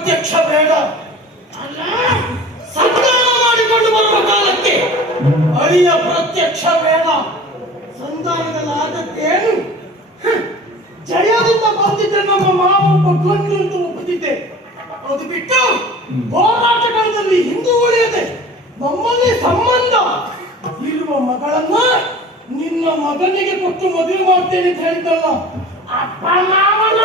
ಪ್ರತ್ಯಕ್ಷ ಬೇಡ. ಅಲ್ಲ, ಸಂಧಾನ ಮಾಡಿಕೊಂಡು ಬರುವ ಕಾಲಕ್ಕೆ ಅಳಿಯ ಪ್ರತ್ಯಕ್ಷ ಬೇಡ. ಸಂಧಾನದಲ್ಲಿ ಆಗತ್ತೇನು? ಜಯದಿಂದ ಬಂದಿದ್ರೆ ನಮ್ಮ ಮಾವ ಗೊಂಡು ಅಂತ ಒಪ್ಪುತ್ತಿದ್ದೆ. ಅದು ಬಿಟ್ಟು ಹೋರಾಟಗಾರದಲ್ಲಿ ಹಿಂದೂ ಉಳಿಯದೆ ನಮ್ಮಲ್ಲಿ ಸಂಬಂಧ ಇರುವ ಮಗಳನ್ನ ನಿನ್ನ ಮಗನಿಗೆ ಕೊಟ್ಟು ಮದುವೆ ಮಾಡ್ತೇನೆ ಅಂತ ಹೇಳಿದ್ದಲ್ಲ, ಅಪ್ಪ ಮಾವನ